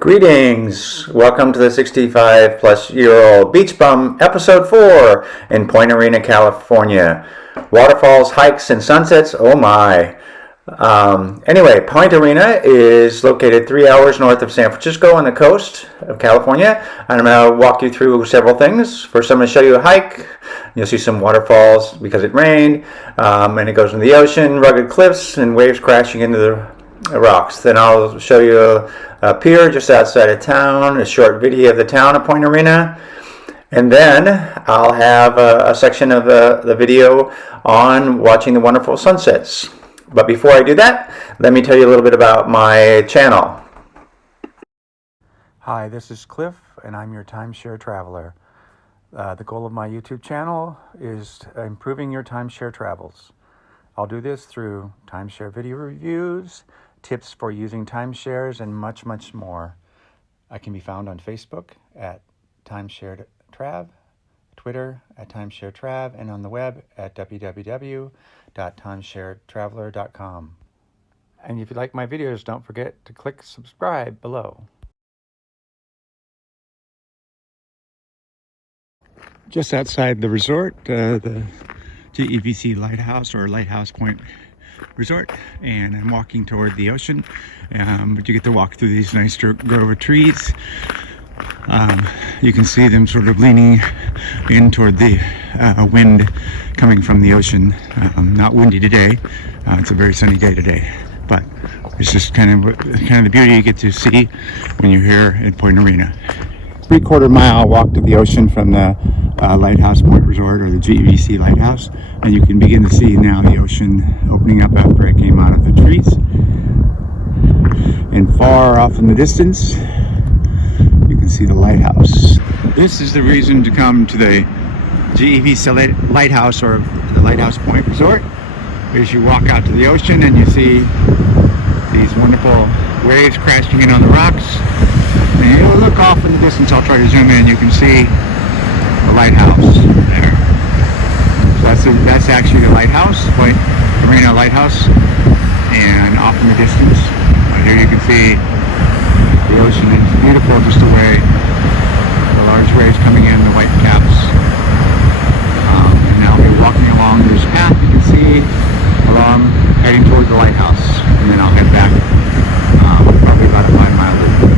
Greetings! Welcome to the 65-plus-year-old Beach Bum, Episode 4 in Point Arena, California. Waterfalls, hikes, and sunsets, oh my. Anyway, Point Arena is located 3 hours north of San Francisco on the coast of California. And I'm going to walk you through several things. First, I'm going to show you a hike. You'll see some waterfalls because it rained. And it goes into the ocean, rugged cliffs, and waves crashing into the rocks. Then I'll show you a pier just outside of town, a short video of the town of Point Arena, and then I'll have a section of the video on watching the wonderful sunsets. But before I do that, let me tell you a little bit about my channel. Hi, this is Cliff, and I'm your timeshare traveler. The goal of my YouTube channel is improving your timeshare travels. I'll do this through timeshare video reviews, tips for using timeshares, and much, much more. I can be found on Facebook at timesharetrav, Twitter at timesharetrav, and on the web at www.timesharetraveler.com. And if you like my videos, don't forget to click subscribe below. Just outside the resort, the GEVC Lighthouse or Lighthouse Point Resort, and I'm walking toward the ocean, but you get to walk through these nice grove of trees. You can see them sort of leaning in toward the wind coming from the ocean. Not windy today. It's a very sunny day today, but it's just kind of the beauty you get to see when you're here at Point Arena. 3/4 mile walk to the ocean from the Lighthouse Point Resort, or the GEVC Lighthouse, and you can begin to see now the ocean opening up after I came out of the trees. And far off in the distance, you can see the lighthouse. This is the reason to come to the GEVC Lighthouse, or the Lighthouse Point Resort, is you walk out to the ocean and you see these wonderful waves crashing in on the rocks. And you'll look off in the distance. I'll try to zoom in. You can see the lighthouse there. So that's actually the lighthouse, Point Arena Lighthouse. And off in the distance, here you can see the ocean. It's beautiful just away. The large waves coming in, the white caps. And I'll be walking along this path you can see along, heading toward the lighthouse. And then I'll head back, probably about a 5-mile loop.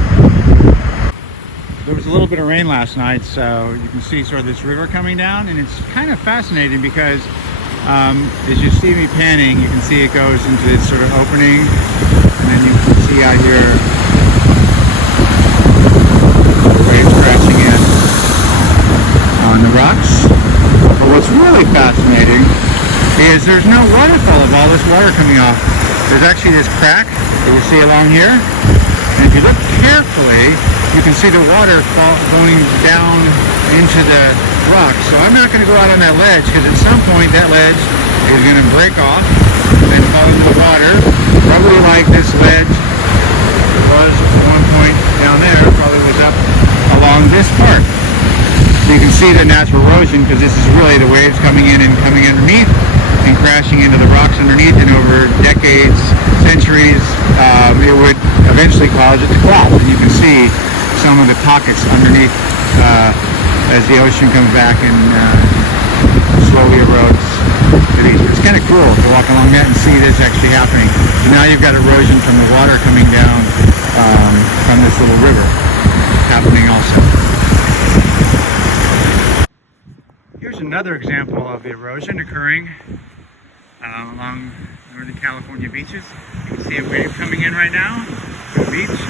There was a little bit of rain last night, so you can see sort of this river coming down, and it's kind of fascinating because as you see me panning, you can see it goes into this sort of opening, and then you can see out here the waves crashing in on the rocks. But what's really fascinating is there's no waterfall of all this water coming off. There's actually this crack that you see along here, and if you look carefully, you can see the water going down into the rocks. So I'm not going to go out on that ledge, because at some point that ledge is going to break off and fall into the water, probably like this ledge was at one point down there, probably was up along this part. So you can see the natural erosion, because this is really the waves coming in and coming underneath and crashing into the rocks underneath, and over decades, centuries, it would eventually cause it to collapse. And you can see some of the pockets underneath as the ocean comes back and slowly erodes to these. It's kind of cool to walk along that and see this actually happening. Now you've got erosion from the water coming down from this little river happening also. Here's another example of the erosion occurring along northern California beaches. You can see a wave coming in right now to the beach.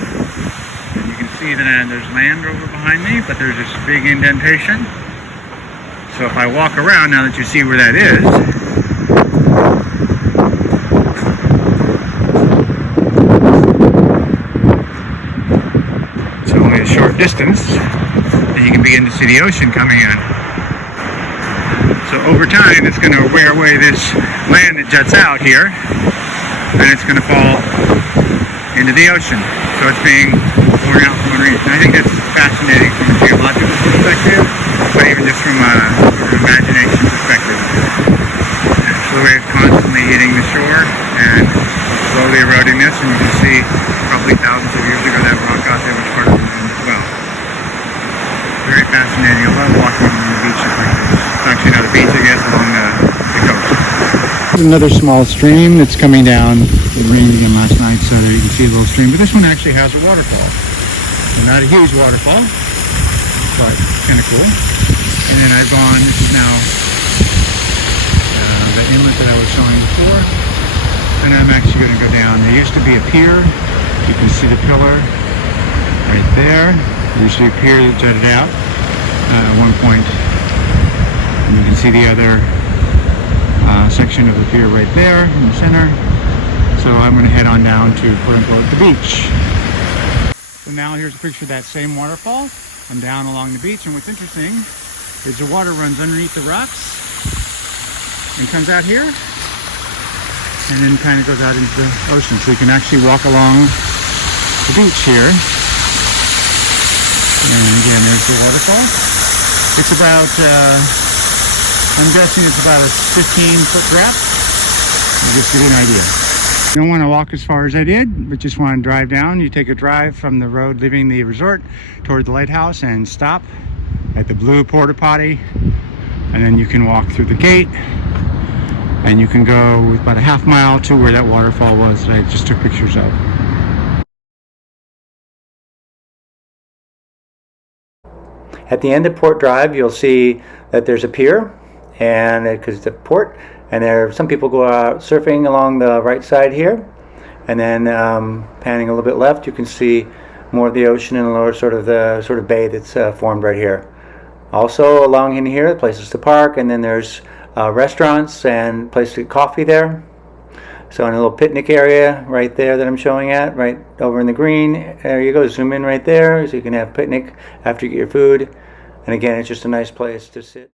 And you can see that there's land over behind me, but there's this big indentation. So if I walk around, now that you see where that is, it's only a short distance, and you can begin to see the ocean coming in. So over time, it's going to wear away this land that juts out here, and it's going to fall into the ocean. So it's being worn out from underneath. And I think that's fascinating from a geological perspective, but even just from an imagination perspective. So the waves constantly hitting the shore and slowly eroding this, and you can see probably thousands of years ago that rock got there was part of fascinating. I love walking on the beach like this. It's actually not a beach, I guess, along the coast. There's another small stream that's coming down. It rained again last night, so you can see a little stream. But this one actually has a waterfall. Not a huge waterfall, but kind of cool. And then I've gone, this is now the inlet that I was showing before. And I'm actually going to go down. There used to be a pier. You can see the pillar right there. There used to be a pier that jutted out at one point. And you can see the other section of the pier right there in the center. So I'm going to head on down to quote-unquote the beach. So now here's a picture of that same waterfall. I'm down along the beach, and what's interesting is the water runs underneath the rocks and comes out here and then kind of goes out into the ocean. So you can actually walk along the beach here. And again, there's the waterfall. It's about, I'm guessing it's about a 15-foot drop. I'll just give you an idea. You don't want to walk as far as I did, but just want to drive down. You take a drive from the road leaving the resort toward the lighthouse and stop at the blue porta potty. And then you can walk through the gate and you can go about a half mile to where that waterfall was that I just took pictures of. At the end of Port Drive, you'll see that there's a pier, and because it's a port, and there some people go out surfing along the right side here, and then panning a little bit left, you can see more of the ocean and the lower sort of bay that's formed right here. Also along in here, places to park, and then there's restaurants and places to get coffee there. So in a little picnic area right there that I'm showing at, right over in the green, there you go, zoom in right there, so you can have a picnic after you get your food. And again, it's just a nice place to sit.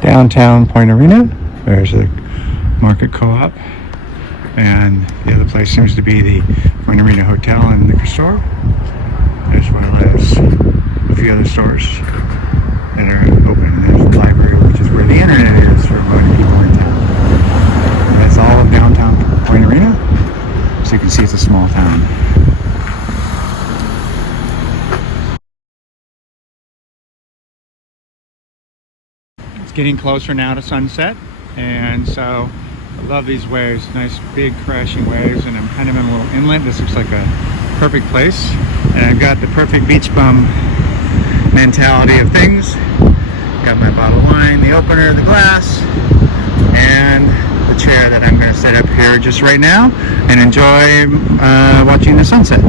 Downtown Point Arena, there's the Market Co-op, and the other place seems to be the Point Arena Hotel and Liquor Store, as well as a few other stores that are open. There's the library, which is where the internet is for most people in town. And that's all of downtown Point Arena, so you can see it's a small town. Getting closer now to sunset, and so I love these waves, nice big crashing waves, and I'm kind of in a little inlet. This looks like a perfect place, and I've got the perfect beach bum mentality of things. Got my bottle of wine, the opener, the glass, and the chair that I'm going to set up here just right now and enjoy watching the sunset.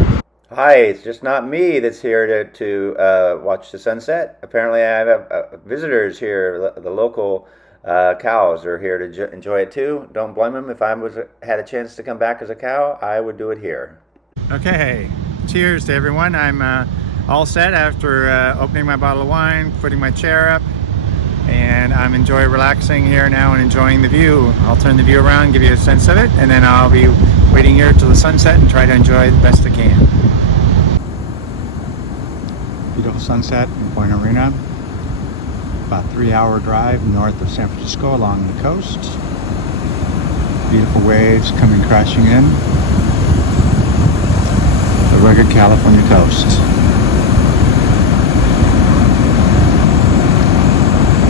Hi, it's just not me that's here to watch the sunset. Apparently I have visitors here. The local cows are here to enjoy it too. Don't blame them. If I had a chance to come back as a cow, I would do it here. Okay, cheers to everyone. I'm all set after opening my bottle of wine, putting my chair up, and I'm enjoying relaxing here now and enjoying the view. I'll turn the view around, give you a sense of it, and then I'll be waiting here till the sunset and try to enjoy it the best I can. Beautiful sunset in Point Arena. About 3-hour drive north of San Francisco along the coast. Beautiful waves coming crashing in. The rugged California coast.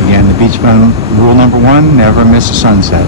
Again, the beach bum rule number 1, never miss a sunset.